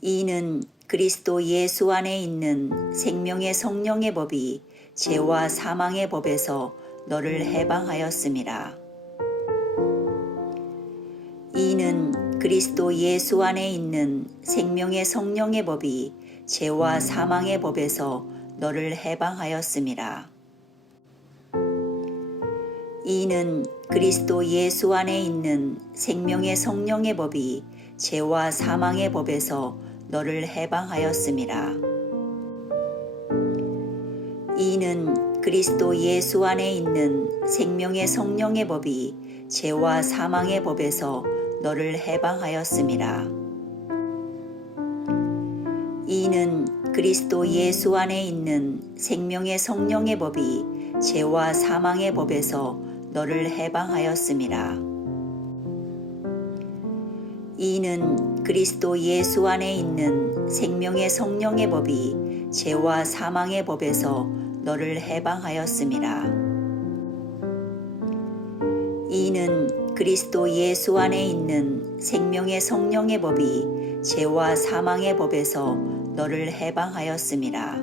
이는 그리스도 예수 안에 있는 생명의 성령의 법이 죄와 사망의 법에서 너를 해방하였음이라. 이는 그리스도 예수 안에 있는 생명의 성령의 법이 죄와 사망의 법에서 너를 해방하였음이라. 이는 그리스도 예수 안에 있는 생명의 성령의 법이 죄와 사망의 법에서 너를 해방하였음이라. 이는 그리스도 예수 안에 있는 생명의 성령의 법이 죄와 사망의 법에서 너를 해방하였음이라. 이는 그리스도 예수 안에 있는 생명의 성령의 법이 죄와 사망의 법에서 너를 해방하였음이라. 이는 그리스도 예수 안에 있는 생명의 성령의 법이 죄와 사망의 법에서 너를 해방하였음이라. 이는 그리스도 예수 안에 있는 생명의 성령의 법이 죄와 사망의 법에서 너를 해방하였음이라.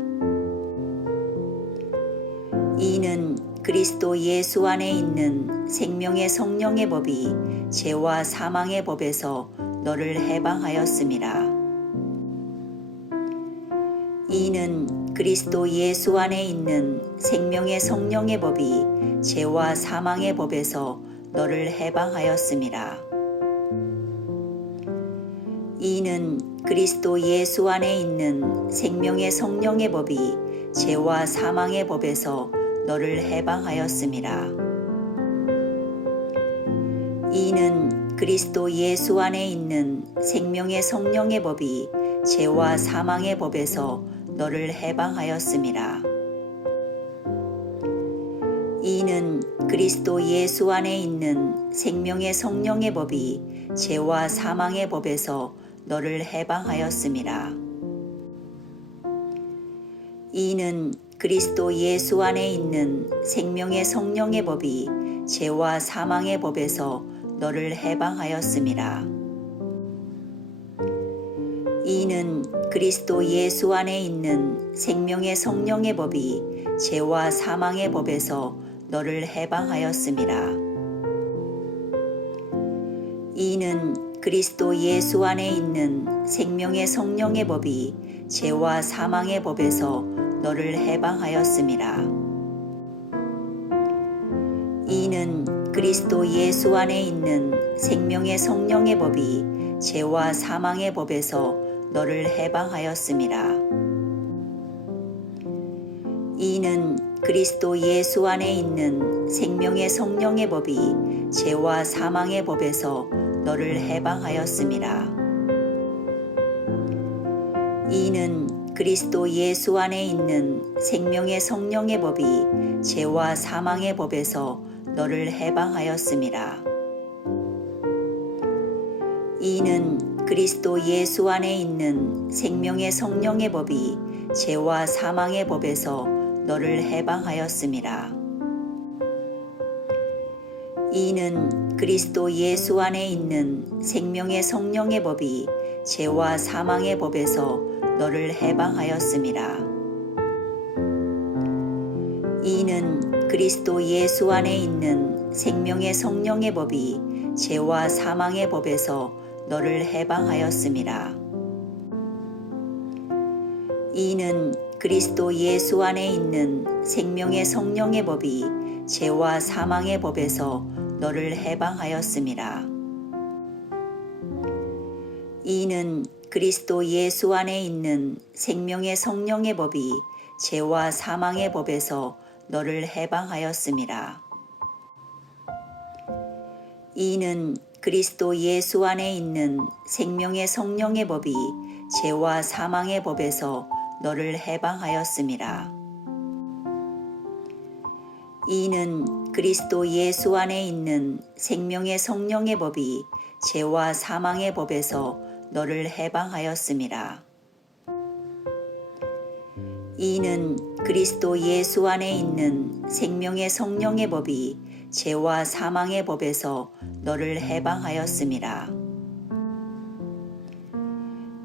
이는 그리스도 예수 안에 있는 생명의 성령의 법이 죄와 사망의 법에서 너를 해방하였음이라. 이는 그리스도 예수 안에 있는 생명의 성령의 법이 죄와 사망의 법에서 너를 해방하였음이라. 이는 그리스도 예수 안에 있는 생명의 성령의 법이 죄와 사망의 법에서 너를 해방하였음이라. 이는 그리스도 예수 안에 있는 생명의 성령의 법이 죄와 사망의 법에서 너를 해방하였음이라. 이는 그리스도 예수 안에 있는 생명의 성령의 법이 죄와 사망의 법에서 너를 해방하였음이라. 이는 그리스도 예수 안에 있는 생명의 성령의 법이 죄와 사망의 법에서 너를 해방하였음이라. 이는 그리스도 예수 안에 있는 생명의 성령의 법이 죄와 사망의 법에서 너를 해방하였음이라. 이는 그리스도 예수 안에 있는 생명의 성령의 법이 죄와 사망의 법에서 너를 해방하였음이라. 그리스도 예수 안에 있는 생명의 성령의 법이 죄와 사망의 법에서 너를 해방하였음이라. 이는 그리스도 예수 안에 있는 생명의 성령의 법이 죄와 사망의 법에서 너를 해방하였음이라. 이는 그리스도 예수 안에 있는 생명의 성령의 법이 죄와 사망의 법에서 너를 해방하였음이라. 이는 그리스도 예수 안에 있는 생명의 성령의 법이 죄와 사망의 법에서 너를 해방하였음이라. 이는 그리스도 예수 안에 있는 생명의 성령의 법이 죄와 사망의 법에서 너를 해방하였음이라. 이는 그리스도 예수 안에 있는 생명의 성령의 법이 죄와 사망의 법에서 너를 해방하였음이라. 이는 그리스도 예수 안에 있는 생명의 성령의 법이 죄와 사망의 법에서 너를 해방하였음이라. 이는 그리스도 예수 안에 있는 생명의 성령의 법이 죄와 사망의 법에서 너를 해방하였음이라. 이는 그리스도 예수 안에 있는 생명의 성령의 법이 죄와 사망의 법에서 너를 해방하였음이라. 이는 그리스도 예수 안에 있는 생명의 성령의 법이 죄와 사망의 법에서 너를 해방하였음이라. 이는 그리스도 예수 안에 있는 생명의 성령의 법이 죄와 사망의 법에서 너를 해방하였음이라.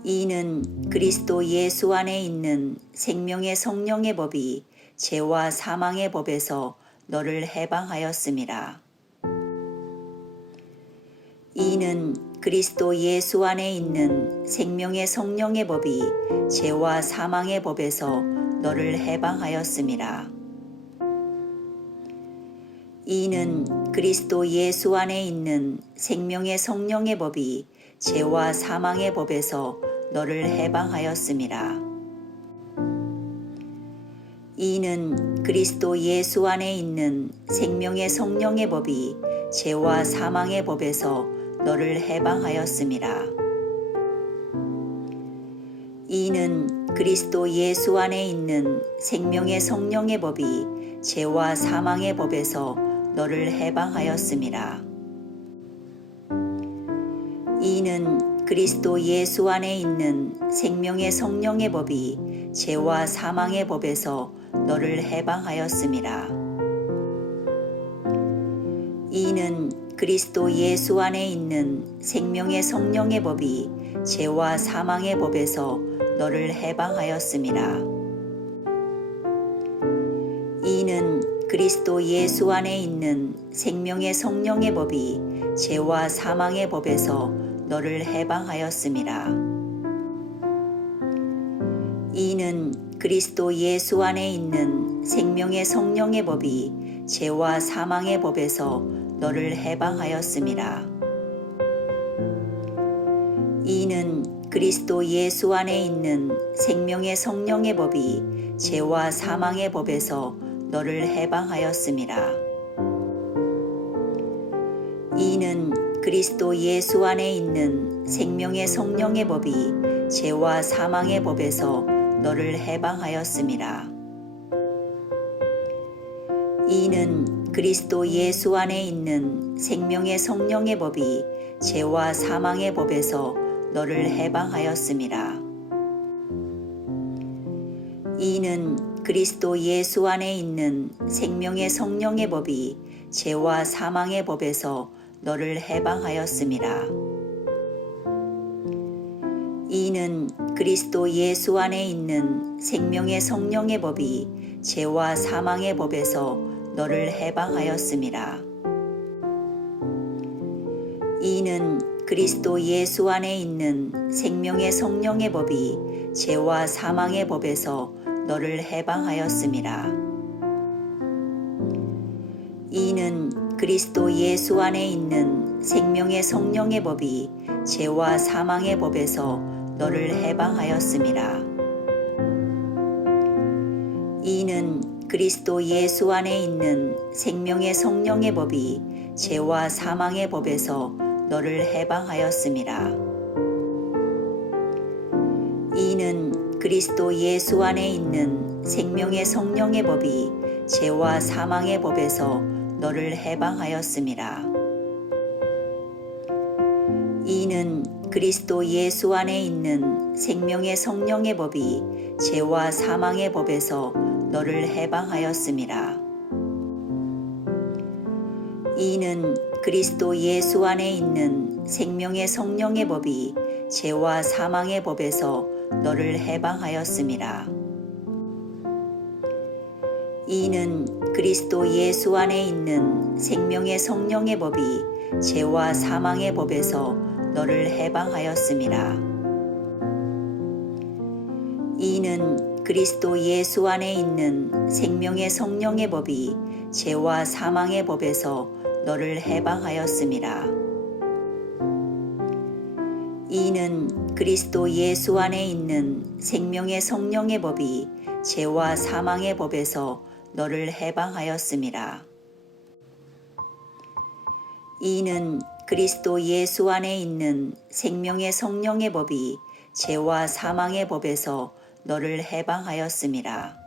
이는 그리스도 예수 안에 있는 생명의 성령의 법이 죄와 사망의 법에서 너를 해방하였음이라. 이는 그리스도 예수 안에 있는 생명의 성령의 법이 죄와 사망의 법에서 너를 해방하였음이라. 이는 그리스도 예수 안에 있는 생명의 성령의 법이 죄와 사망의 법에서 너를 해방하였음이라. 이는 그리스도 예수 안에 있는 생명의 성령의 법이 죄와 사망의 법에서 너를 해방하였음이라. 이는 그리스도 예수 안에 있는 생명의 성령의 법이 죄와 사망의 법에서 너를 해방하였음이라. 이는 그리스도 예수 안에 있는 생명의 성령의 법이 죄와 사망의 법에서 너를 해방하였음이라. 이는 그리스도 예수 안에 있는 생명의 성령의 법이 죄와 사망의 법에서 너를 해방하였음이라. 이는 그리스도 예수 안에 있는 생명의 성령의 법이 죄와 사망의 법에서 너를 해방하였음이라. 이는 그리스도 예수 안에 있는 생명의 성령의 법이 죄와 사망의 법에서 너를 해방하였음이라. 이는 그리스도 예수 안에 있는 생명의 성령의 법이 죄와 사망의 법에서 너를 해방하였음이라. 이는 그리스도 예수 안에 있는 생명의 성령의 법이 죄와 사망의 법에서 너를 해방하였음이라. 이는 그리스도 예수 안에 있는 생명의 성령의 법이 죄와 사망의 법에서 너를 해방하였음이라. 이는 그리스도 예수 안에 있는 생명의 성령의 법이 죄와 사망의 법에서 너를 해방하였음이라. 이는 그리스도 예수 안에 있는 생명의 성령의 법이 죄와 사망의 법에서 너를 해방하였음이라. 이는 그리스도 예수 안에 있는 생명의 성령의 법이 죄와 사망의 법에서 너를 해방하였음이라. 이는 그리스도 예수 안에 있는 생명의 성령의 법이 죄와 사망의 법에서 너를 해방하였음이라. 그리스도 예수 안에 있는 생명의 성령의 법이 죄와 사망의 법에서 너를 해방하였음이라. 이는 그리스도 예수 안에 있는 생명의 성령의 법이 죄와 사망의 법에서 너를 해방하였음이라. 이는 그리스도 예수 안에 있는 생명의 성령의 법이 죄와 사망의 법에서 너를 해방하였음이라. 이는 그리스도 예수 안에 있는 생명의 성령의 법이 죄와 사망의 법에서 너를 해방하였음이라. 이는 그리스도 예수 안에 있는 생명의 성령의 법이 죄와 사망의 법에서 너를 해방하였음이라. 이는 그리스도 예수 안에 있는 생명의 성령의 법이 죄와 사망의 법에서 너를 해방하였음이라. 이는 그리스도 예수 안에 있는 생명의 성령의 법이 죄와 사망의 법에서 너를 해방하였음이라. 이는 그리스도 예수 안에 있는 생명의 성령의 법이 죄와 사망의 법에서 너를 해방하였음이라.